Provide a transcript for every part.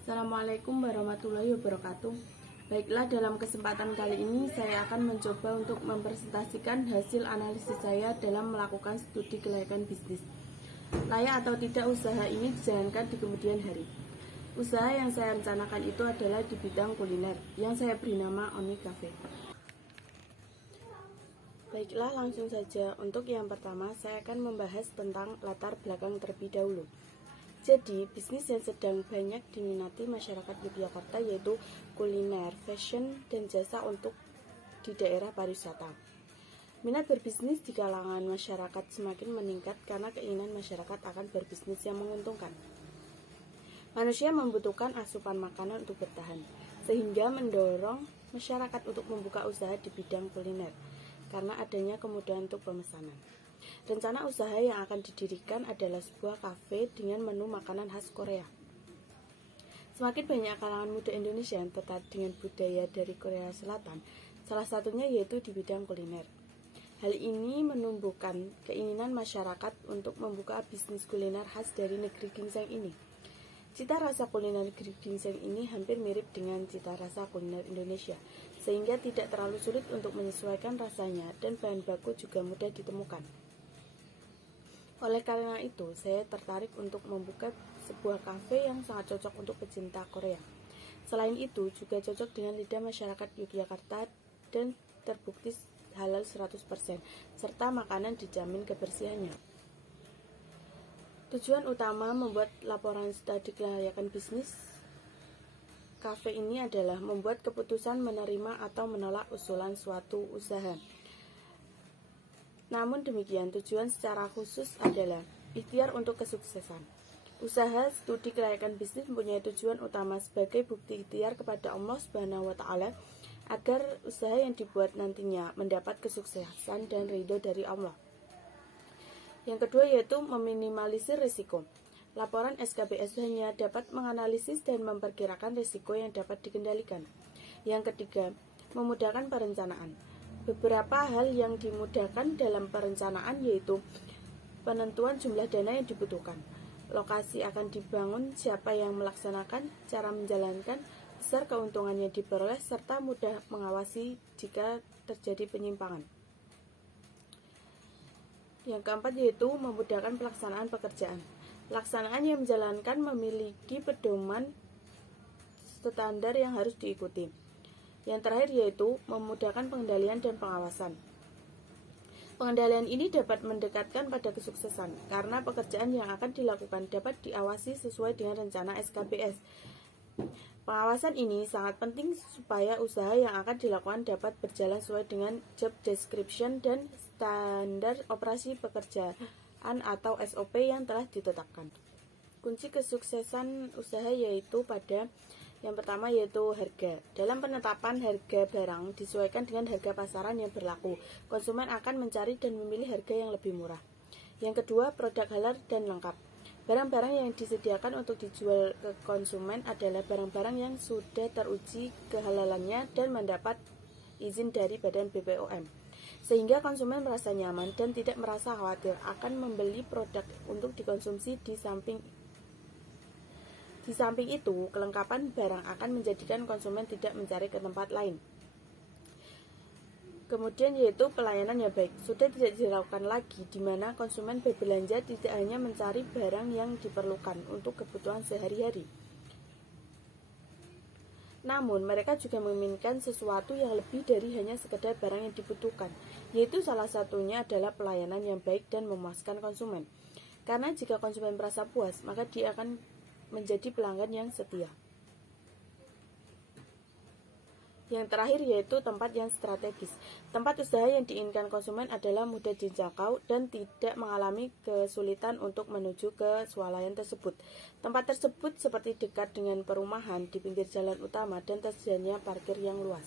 Assalamualaikum warahmatullahi wabarakatuh. Baiklah, dalam kesempatan kali ini saya akan mencoba untuk mempresentasikan hasil analisis saya dalam melakukan studi kelayakan bisnis. Layak atau tidak usaha ini dijalankan di kemudian hari. Usaha yang saya rencanakan itu adalah di bidang kuliner, yang saya beri nama Oni Cafe. Baiklah, langsung saja. Untuk yang pertama, saya akan membahas tentang latar belakang terlebih dahulu. Jadi, bisnis yang sedang banyak diminati masyarakat Yogyakarta yaitu kuliner, fashion, dan jasa untuk di daerah pariwisata. Minat berbisnis di kalangan masyarakat semakin meningkat karena keinginan masyarakat akan berbisnis yang menguntungkan. Manusia membutuhkan asupan makanan untuk bertahan, sehingga mendorong masyarakat untuk membuka usaha di bidang kuliner, karena adanya kemudahan untuk pemesanan. Rencana usaha yang akan didirikan adalah sebuah kafe dengan menu makanan khas Korea. Semakin banyak kalangan muda Indonesia yang tertarik dengan budaya dari Korea Selatan, salah satunya yaitu di bidang kuliner. Hal ini menumbuhkan keinginan masyarakat untuk membuka bisnis kuliner khas dari negeri ginseng ini. Cita rasa kuliner negeri ginseng ini hampir mirip dengan cita rasa kuliner Indonesia, sehingga tidak terlalu sulit untuk menyesuaikan rasanya dan bahan baku juga mudah ditemukan. Oleh karena itu, saya tertarik untuk membuka sebuah kafe yang sangat cocok untuk pecinta Korea. Selain itu, juga cocok dengan lidah masyarakat Yogyakarta dan terbukti halal 100%, serta makanan dijamin kebersihannya. Tujuan utama membuat laporan studi kelayakan bisnis kafe ini adalah membuat keputusan menerima atau menolak usulan suatu usaha. Namun demikian, tujuan secara khusus adalah ikhtiar untuk kesuksesan. Usaha studi kelayakan bisnis mempunyai tujuan utama sebagai bukti ikhtiar kepada Allah Subhanahu wa Ta'ala agar usaha yang dibuat nantinya mendapat kesuksesan dan ridho dari Allah. Yang kedua yaitu meminimalisir risiko. Laporan SKBS hanya dapat menganalisis dan memperkirakan risiko yang dapat dikendalikan. Yang ketiga, memudahkan perencanaan. Beberapa hal yang dimudahkan dalam perencanaan yaitu penentuan jumlah dana yang dibutuhkan, lokasi akan dibangun, siapa yang melaksanakan, cara menjalankan, besar keuntungan yang diperoleh, serta mudah mengawasi jika terjadi penyimpangan. Yang keempat yaitu memudahkan pelaksanaan pekerjaan. Pelaksanaan yang menjalankan memiliki pedoman standar yang harus diikuti. Yang terakhir yaitu memudahkan pengendalian dan pengawasan. Pengendalian ini dapat mendekatkan pada kesuksesan karena pekerjaan yang akan dilakukan dapat diawasi sesuai dengan rencana SKBS. Pengawasan ini sangat penting supaya usaha yang akan dilakukan dapat berjalan sesuai dengan job description dan standar operasi pekerjaan atau SOP yang telah ditetapkan. Kunci kesuksesan usaha yaitu pada yang pertama yaitu harga. Dalam penetapan harga barang disesuaikan dengan harga pasaran yang berlaku. Konsumen akan mencari dan memilih harga yang lebih murah. Yang kedua, produk halal dan lengkap. Barang-barang yang disediakan untuk dijual ke konsumen adalah barang-barang yang sudah teruji kehalalannya dan mendapat izin dari Badan BPOM. Sehingga konsumen merasa nyaman dan tidak merasa khawatir akan membeli produk untuk dikonsumsi. Di samping itu, kelengkapan barang akan menjadikan konsumen tidak mencari ke tempat lain. Kemudian yaitu pelayanan yang baik. Sudah tidak dilakukan lagi di mana konsumen berbelanja tidak hanya mencari barang yang diperlukan untuk kebutuhan sehari-hari. Namun, mereka juga menginginkan sesuatu yang lebih dari hanya sekedar barang yang dibutuhkan, yaitu salah satunya adalah pelayanan yang baik dan memuaskan konsumen. Karena jika konsumen merasa puas, maka dia akan menjadi pelanggan yang setia. Yang terakhir yaitu tempat yang strategis. Tempat usaha yang diinginkan konsumen adalah mudah dijangkau dan tidak mengalami kesulitan untuk menuju ke swalayan tersebut. Tempat tersebut seperti dekat dengan perumahan, di pinggir jalan utama, dan tersedianya parkir yang luas.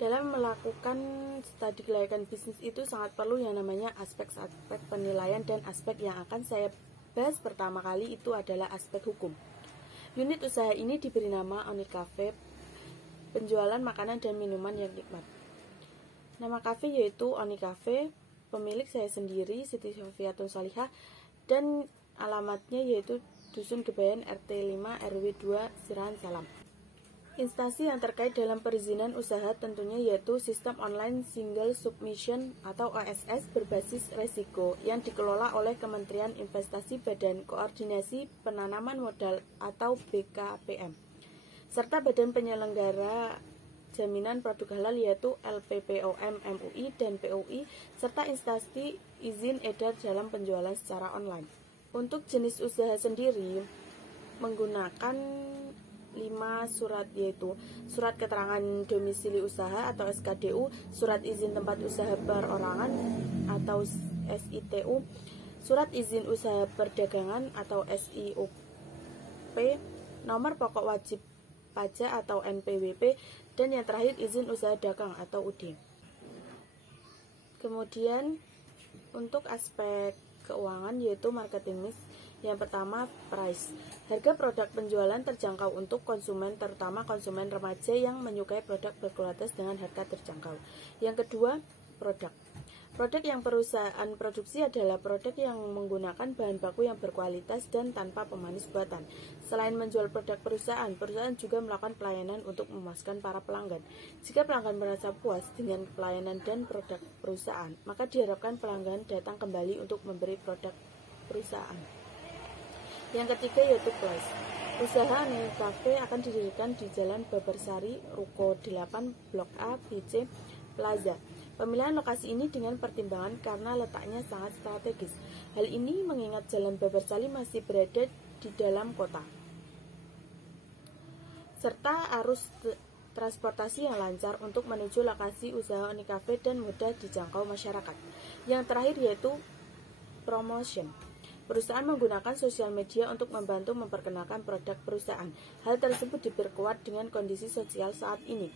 Dalam melakukan studi kelayakan bisnis itu sangat perlu yang namanya aspek-aspek penilaian, dan aspek yang akan saya bahas pertama kali itu adalah aspek hukum. Unit usaha ini diberi nama Oni Cafe, penjualan makanan dan minuman yang nikmat. Nama kafe yaitu Oni Cafe, pemilik saya sendiri Siti Sofiatun Sholihah, dan alamatnya yaitu Dusun Gebayan RT 5 RW 2 Sirahan Salam. Instansi yang terkait dalam perizinan usaha tentunya yaitu Sistem Online Single Submission atau OSS berbasis resiko yang dikelola oleh Kementerian Investasi Badan Koordinasi Penanaman Modal atau BKPM, serta Badan Penyelenggara Jaminan Produk Halal yaitu LPPOM MUI dan PUI, serta instansi izin edar dalam penjualan secara online. Untuk jenis usaha sendiri menggunakan 5 surat, yaitu surat keterangan domisili usaha atau SKDU, surat izin tempat usaha perorangan atau SITU, surat izin usaha perdagangan atau SIUP, nomor pokok wajib pajak atau NPWP, dan yang terakhir izin usaha dagang atau UD. Kemudian untuk aspek keuangan yaitu marketing mix. Yang pertama, price. Harga produk penjualan terjangkau untuk konsumen, terutama konsumen remaja yang menyukai produk berkualitas dengan harga terjangkau. Yang kedua, produk. Produk yang perusahaan produksi adalah produk yang menggunakan bahan baku yang berkualitas dan tanpa pemanis buatan. Selain menjual produk perusahaan, perusahaan juga melakukan pelayanan untuk memuaskan para pelanggan. Jika pelanggan merasa puas dengan pelayanan dan produk perusahaan, maka diharapkan pelanggan datang kembali untuk memberi produk perusahaan. Yang ketiga yaitu place. Usaha Aneka Cafe akan didirikan di Jalan Babarsari, Ruko 8, Blok A, BC, Plaza. Pemilihan lokasi ini dengan pertimbangan karena letaknya sangat strategis. Hal ini mengingat Jalan Babarsari masih berada di dalam kota, serta arus transportasi yang lancar untuk menuju lokasi usaha Aneka Cafe dan mudah dijangkau masyarakat. Yang terakhir yaitu promotion. Perusahaan menggunakan sosial media untuk membantu memperkenalkan produk perusahaan. Hal tersebut diperkuat dengan kondisi sosial saat ini,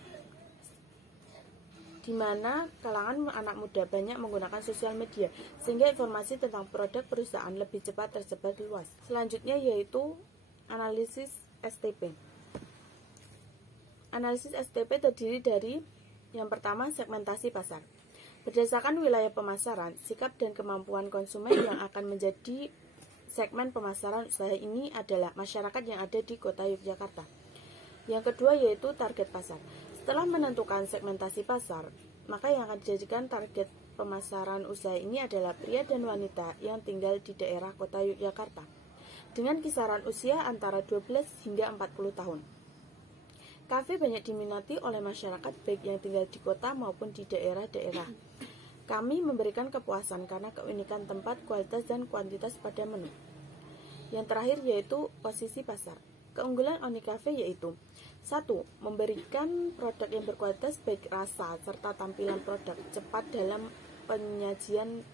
di mana kalangan anak muda banyak menggunakan sosial media, sehingga informasi tentang produk perusahaan lebih cepat tersebar luas. Selanjutnya yaitu analisis STP. Analisis STP terdiri dari yang pertama, segmentasi pasar. Berdasarkan wilayah pemasaran, sikap dan kemampuan konsumen yang akan menjadi segmen pemasaran usaha ini adalah masyarakat yang ada di kota Yogyakarta. Yang kedua yaitu target pasar. Setelah menentukan segmentasi pasar, maka yang akan dijadikan target pemasaran usaha ini adalah pria dan wanita yang tinggal di daerah kota Yogyakarta, dengan kisaran usia antara 12 hingga 40 tahun. Kafe banyak diminati oleh masyarakat baik yang tinggal di kota maupun di daerah-daerah. Kami memberikan kepuasan karena keunikan tempat, kualitas, dan kuantitas pada menu. Yang terakhir yaitu posisi pasar. Keunggulan Aneka Cafe yaitu 1. Memberikan produk yang berkualitas baik rasa serta tampilan produk, cepat dalam penyajian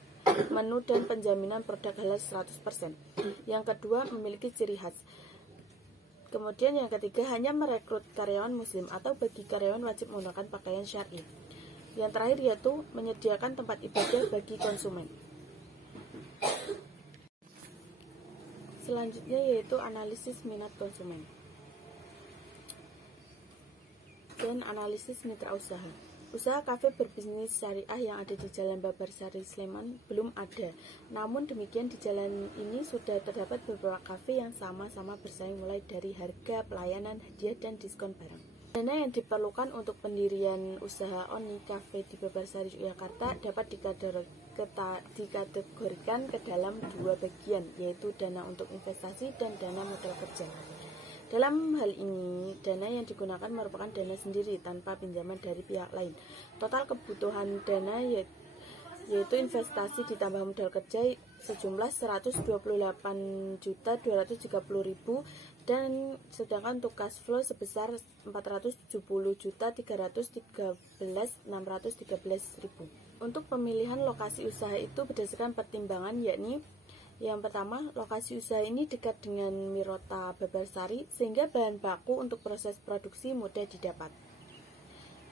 menu dan penjaminan produk halal 100%. Yang kedua, memiliki ciri khas. Kemudian yang ketiga, hanya merekrut karyawan muslim atau bagi karyawan wajib menggunakan pakaian syar'i. Yang terakhir yaitu menyediakan tempat ibadah bagi konsumen. Selanjutnya yaitu analisis minat konsumen dan analisis mitra usaha. Usaha kafe berbisnis syariah yang ada di Jalan Babarsari Sleman belum ada. Namun demikian di jalan ini sudah terdapat beberapa kafe yang sama-sama bersaing mulai dari harga, pelayanan, hadiah, dan diskon barang. Dana yang diperlukan untuk pendirian usaha Aneka Cafe di Babarsari Yogyakarta dapat dikategorikan ke dalam dua bagian, yaitu dana untuk investasi dan dana modal kerja. Dalam hal ini, dana yang digunakan merupakan dana sendiri tanpa pinjaman dari pihak lain. Total kebutuhan dana yaitu investasi ditambah modal kerja sejumlah 128.230.000 dan sedangkan untuk cash flow sebesar 470.313.613.000. Untuk pemilihan lokasi usaha itu berdasarkan pertimbangan yakni yang pertama, lokasi usaha ini dekat dengan Mirota Babarsari sehingga bahan baku untuk proses produksi mudah didapat.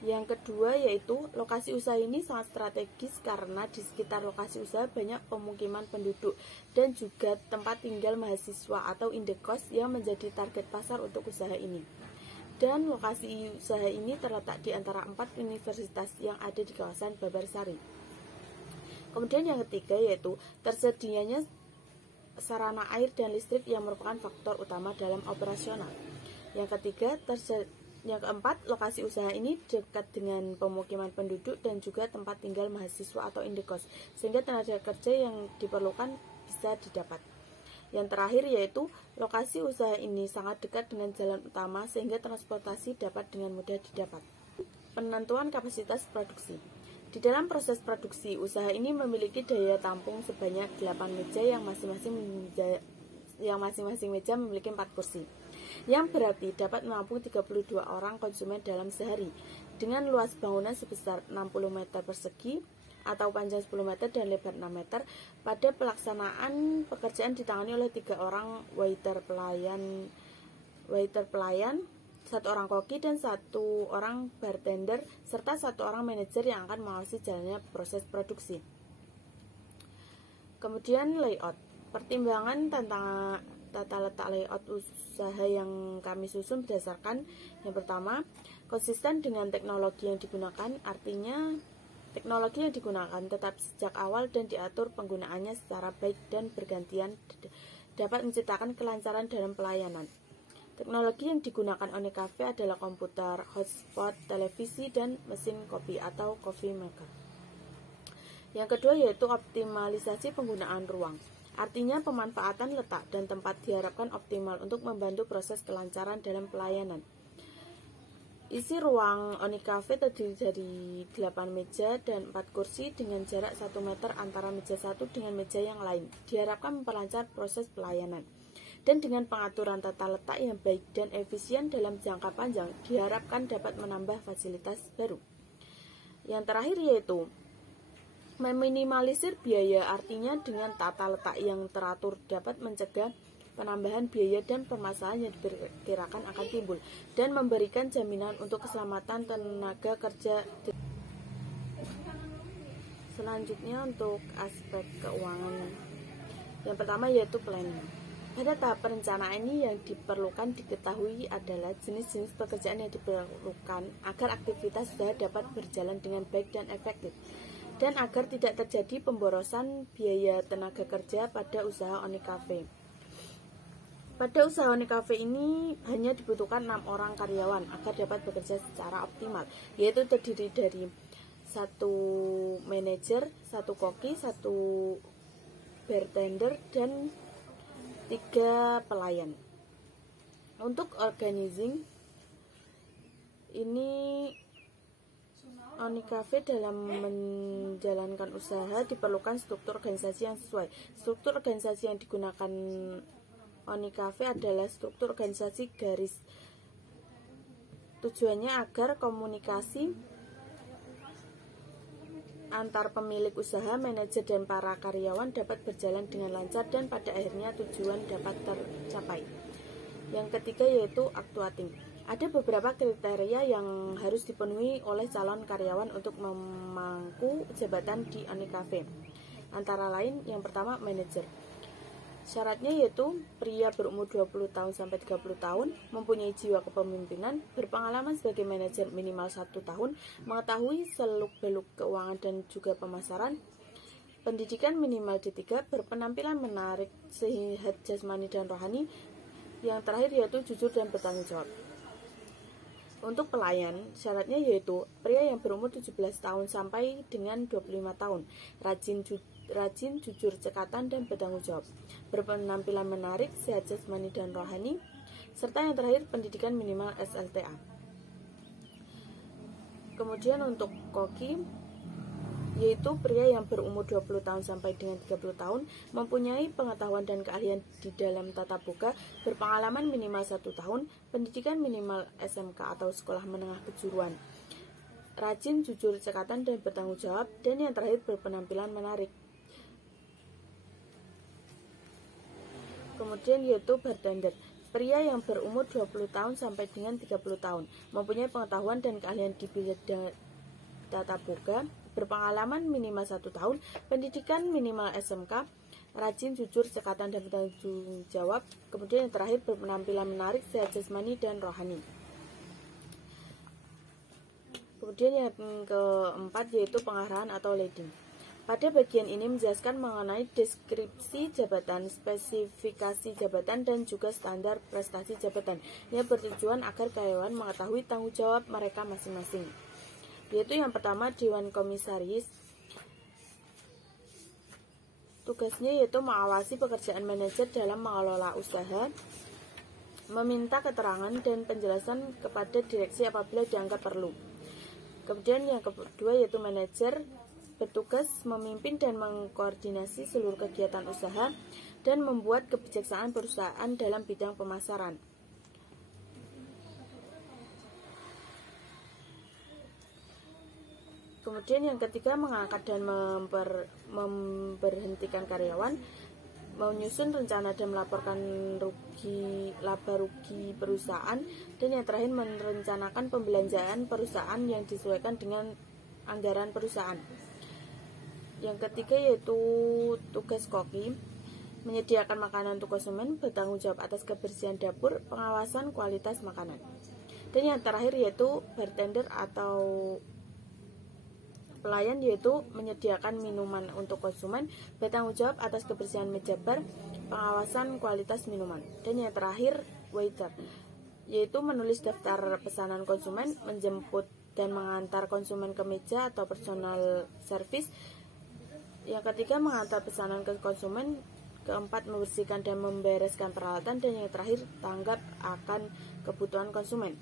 Yang kedua yaitu lokasi usaha ini sangat strategis karena di sekitar lokasi usaha banyak pemukiman penduduk dan juga tempat tinggal mahasiswa atau indekos yang menjadi target pasar untuk usaha ini. Dan lokasi usaha ini terletak di antara 4 universitas yang ada di kawasan Babarsari. Kemudian yang ketiga yaitu tersedianya sarana air dan listrik yang merupakan faktor utama dalam operasional. Yang keempat, lokasi usaha ini dekat dengan pemukiman penduduk dan juga tempat tinggal mahasiswa atau indekos, sehingga tenaga kerja yang diperlukan bisa didapat. Yang terakhir yaitu lokasi usaha ini sangat dekat dengan jalan utama sehingga transportasi dapat dengan mudah didapat. Penentuan kapasitas produksi. Di dalam proses produksi, usaha ini memiliki daya tampung sebanyak 8 meja yang masing-masing meja memiliki 4 kursi. Yang berarti dapat menampung 32 orang konsumen dalam sehari dengan luas bangunan sebesar 60 meter persegi atau panjang 10 meter dan lebar 6 meter. Pada pelaksanaan pekerjaan ditangani oleh 3 orang waiter pelayan, 1 orang koki dan 1 orang bartender serta 1 orang manajer yang akan mengawasi jalannya proses produksi. Kemudian layout. Pertimbangan tentang tata letak layout usaha yang kami susun berdasarkan yang pertama, konsisten dengan teknologi yang digunakan, artinya teknologi yang digunakan tetap sejak awal dan diatur penggunaannya secara baik dan bergantian dapat menciptakan kelancaran dalam pelayanan. Teknologi yang digunakan Onicafe adalah komputer, hotspot, televisi, dan mesin kopi atau coffee maker. Yang kedua yaitu optimalisasi penggunaan ruang. Artinya pemanfaatan letak dan tempat diharapkan optimal untuk membantu proses kelancaran dalam pelayanan. Isi ruang Onicafe terdiri dari 8 meja dan 4 kursi dengan jarak 1 meter antara meja satu dengan meja yang lain. Diharapkan memperlancar proses pelayanan. Dan dengan pengaturan tata letak yang baik dan efisien dalam jangka panjang, diharapkan dapat menambah fasilitas baru. Yang terakhir yaitu meminimalisir biaya, artinya dengan tata letak yang teratur dapat mencegah penambahan biaya dan permasalahan yang diperkirakan akan timbul dan memberikan jaminan untuk keselamatan tenaga kerja. Selanjutnya untuk aspek keuangan. Yang pertama yaitu planning. Pada tahap perencanaan ini yang diperlukan diketahui adalah jenis-jenis pekerjaan yang diperlukan agar aktivitas usaha dapat berjalan dengan baik dan efektif, dan agar tidak terjadi pemborosan biaya tenaga kerja pada usaha Onicafe. Pada usaha Onicafe ini hanya dibutuhkan 6 orang karyawan agar dapat bekerja secara optimal, yaitu terdiri dari 1 manajer, 1 koki, 1 bartender, dan 3 pelayan. Untuk organizing ini Onicafe dalam menjalankan usaha diperlukan struktur organisasi yang sesuai. Struktur organisasi yang digunakan Onicafe adalah struktur organisasi garis. Tujuannya agar komunikasi antar pemilik usaha, manajer, dan para karyawan dapat berjalan dengan lancar dan pada akhirnya tujuan dapat tercapai. Yang ketiga yaitu actuating. Ada beberapa kriteria yang harus dipenuhi oleh calon karyawan untuk memangku jabatan di Onicafe. Antara lain, yang pertama manajer. Syaratnya yaitu pria berumur 20 tahun sampai 30 tahun, mempunyai jiwa kepemimpinan, berpengalaman sebagai manajer minimal 1 tahun, mengetahui seluk-beluk keuangan dan juga pemasaran, pendidikan minimal D3, berpenampilan menarik, sehat jasmani dan rohani. Yang terakhir yaitu jujur dan bertanggung jawab. Untuk pelayan, syaratnya yaitu pria yang berumur 17 tahun sampai dengan 25 tahun, rajin, jujur, cekatan, dan bertanggung jawab, berpenampilan menarik, sehat jasmani dan rohani, serta yang terakhir pendidikan minimal SLTA. Kemudian untuk koki, yaitu pria yang berumur 20 tahun sampai dengan 30 tahun, mempunyai pengetahuan dan keahlian di dalam tata boga, berpengalaman minimal 1 tahun, pendidikan minimal SMK atau sekolah menengah kejuruan, rajin, jujur, cekatan, dan bertanggung jawab, dan yang terakhir berpenampilan menarik. Kemudian yaitu bartender, pria yang berumur 20 tahun sampai dengan 30 tahun, mempunyai pengetahuan dan keahlian di bidang tata boga, berpengalaman minimal 1 tahun, pendidikan minimal SMK, rajin, jujur, cekatan, dan bertanggung jawab. Kemudian yang terakhir berpenampilan menarik, sehat jasmani dan rohani. Kemudian yang keempat yaitu pengarahan atau leading. Pada bagian ini menjelaskan mengenai deskripsi jabatan, spesifikasi jabatan, dan juga standar prestasi jabatan yang bertujuan agar karyawan mengetahui tanggung jawab mereka masing-masing. Yaitu yang pertama, Dewan Komisaris. Tugasnya yaitu mengawasi pekerjaan manajer dalam mengelola usaha, meminta keterangan dan penjelasan kepada direksi apabila dianggap perlu. Kemudian yang kedua yaitu manajer bertugas memimpin dan mengkoordinasi seluruh kegiatan usaha dan membuat kebijaksanaan perusahaan dalam bidang pemasaran. Kemudian yang ketiga, mengangkat dan memberhentikan karyawan, menyusun rencana dan melaporkan laba rugi perusahaan, dan yang terakhir merencanakan pembelanjaan perusahaan yang disesuaikan dengan anggaran perusahaan. Yang ketiga yaitu tugas koki, menyediakan makanan untuk konsumen, bertanggung jawab atas kebersihan dapur, pengawasan kualitas makanan. Dan yang terakhir yaitu bartender atau pelayan, yaitu menyediakan minuman untuk konsumen, bertanggung jawab atas kebersihan meja bar, pengawasan kualitas minuman. Dan yang terakhir waiter, yaitu menulis daftar pesanan konsumen, menjemput dan mengantar konsumen ke meja atau personal service. Yang ketiga, mengantar pesanan ke konsumen. Keempat, membersihkan dan membereskan peralatan. Dan yang terakhir, tanggap akan kebutuhan konsumen.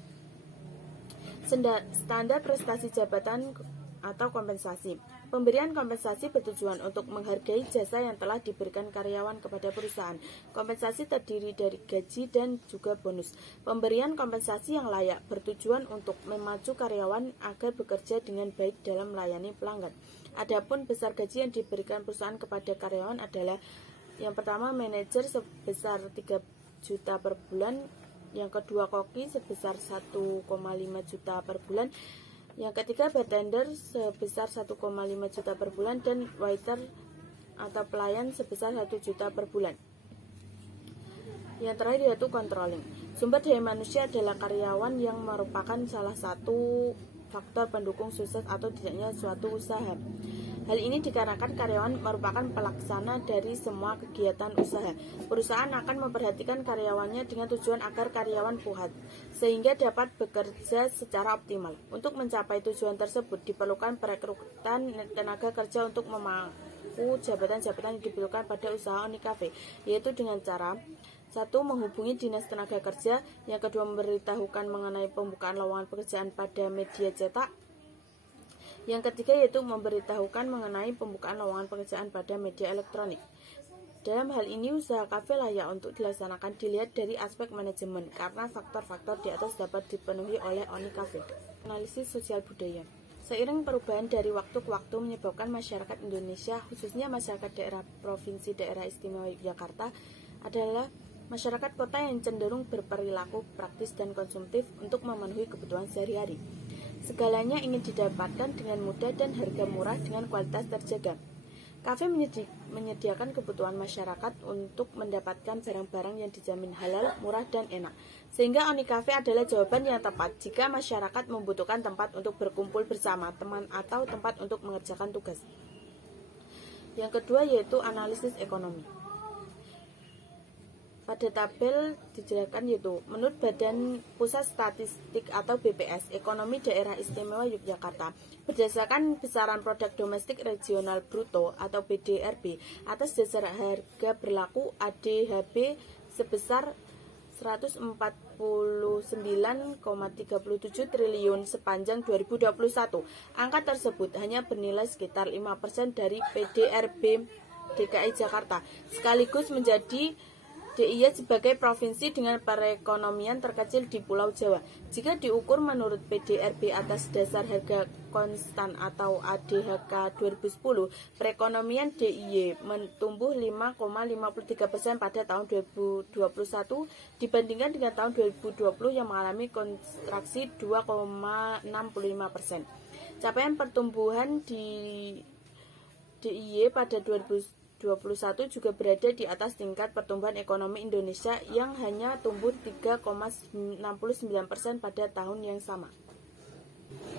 Standar prestasi jabatan atau kompensasi. Pemberian kompensasi bertujuan untuk menghargai jasa yang telah diberikan karyawan kepada perusahaan. Kompensasi terdiri dari gaji dan juga bonus. Pemberian kompensasi yang layak bertujuan untuk memacu karyawan agar bekerja dengan baik dalam melayani pelanggan. Adapun besar gaji yang diberikan perusahaan kepada karyawan adalah yang pertama, manajer sebesar 3 juta per bulan, yang kedua koki sebesar 1,5 juta per bulan, yang ketiga bartender sebesar 1,5 juta per bulan, dan waiter atau pelayan sebesar 1 juta per bulan. Yang terakhir yaitu controlling. Sumber daya manusia adalah karyawan yang merupakan salah satu faktor pendukung sukses atau tidaknya suatu usaha. Hal ini dikarenakan karyawan merupakan pelaksana dari semua kegiatan usaha. Perusahaan akan memperhatikan karyawannya dengan tujuan agar karyawan puas, sehingga dapat bekerja secara optimal. Untuk mencapai tujuan tersebut, diperlukan perekrutan tenaga kerja untuk memangku jabatan-jabatan yang diperlukan pada usaha Onikafe, yaitu dengan cara: 1. Menghubungi dinas tenaga kerja. Yang kedua, memberitahukan mengenai pembukaan lowongan pekerjaan pada media cetak. Yang ketiga yaitu memberitahukan mengenai pembukaan lowongan pekerjaan pada media elektronik. Dalam hal ini, usaha kafe layak untuk dilaksanakan dilihat dari aspek manajemen, karena faktor-faktor di atas dapat dipenuhi oleh Onikafe. Analisis sosial budaya. Seiring perubahan dari waktu ke waktu menyebabkan masyarakat Indonesia, khususnya masyarakat daerah Provinsi Daerah Istimewa Yogyakarta, adalah masyarakat kota yang cenderung berperilaku praktis dan konsumtif untuk memenuhi kebutuhan sehari-hari. Segalanya ingin didapatkan dengan mudah dan harga murah dengan kualitas terjaga. Kafe menyediakan kebutuhan masyarakat untuk mendapatkan barang-barang yang dijamin halal, murah, dan enak. Sehingga Onikafe adalah jawaban yang tepat jika masyarakat membutuhkan tempat untuk berkumpul bersama teman atau tempat untuk mengerjakan tugas. Yang kedua yaitu analisis ekonomi. Pada tabel dijelaskan yaitu menurut Badan Pusat Statistik atau BPS, ekonomi Daerah Istimewa Yogyakarta berdasarkan besaran produk domestik regional bruto atau BDRB atas dasar harga berlaku ADHB sebesar 149,37 triliun sepanjang 2021. Angka tersebut hanya bernilai sekitar 5% dari PDRB DKI Jakarta, sekaligus menjadi DIY sebagai provinsi dengan perekonomian terkecil di Pulau Jawa. Jika diukur menurut PDRB atas dasar harga konstan atau ADHK 2010, perekonomian DIY tumbuh 5,53% pada tahun 2021 dibandingkan dengan tahun 2020 yang mengalami kontraksi 2,65%. Capaian pertumbuhan di DIY pada 2021 juga berada di atas tingkat pertumbuhan ekonomi Indonesia yang hanya tumbuh 3,69% pada tahun yang sama.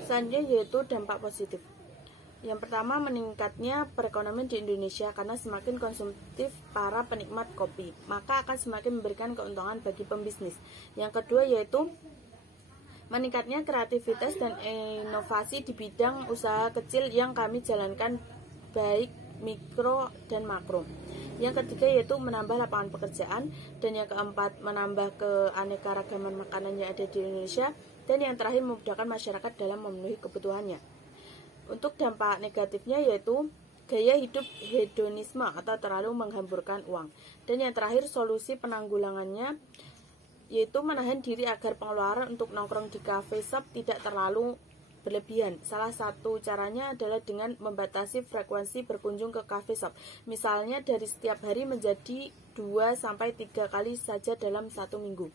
Selanjutnya yaitu dampak positif. Yang pertama, meningkatnya perekonomian di Indonesia karena semakin konsumtif para penikmat kopi, maka akan semakin memberikan keuntungan bagi pembisnis. Yang kedua yaitu meningkatnya kreativitas dan inovasi di bidang usaha kecil yang kami jalankan, baik mikro dan makro. Yang ketiga yaitu menambah lapangan pekerjaan, dan yang keempat menambah keanekaragaman makanan yang ada di Indonesia, dan yang terakhir memudahkan masyarakat dalam memenuhi kebutuhannya. Untuk dampak negatifnya yaitu gaya hidup hedonisme atau terlalu menghamburkan uang. Dan yang terakhir solusi penanggulangannya yaitu menahan diri agar pengeluaran untuk nongkrong di cafe shop tidak terlalu berlebihan. Salah satu caranya adalah dengan membatasi frekuensi berkunjung ke cafe shop. Misalnya dari setiap hari menjadi 2-3 kali saja dalam 1 minggu.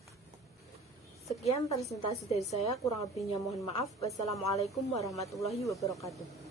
Sekian presentasi dari saya, kurang lebihnya mohon maaf. Wassalamualaikum warahmatullahi wabarakatuh.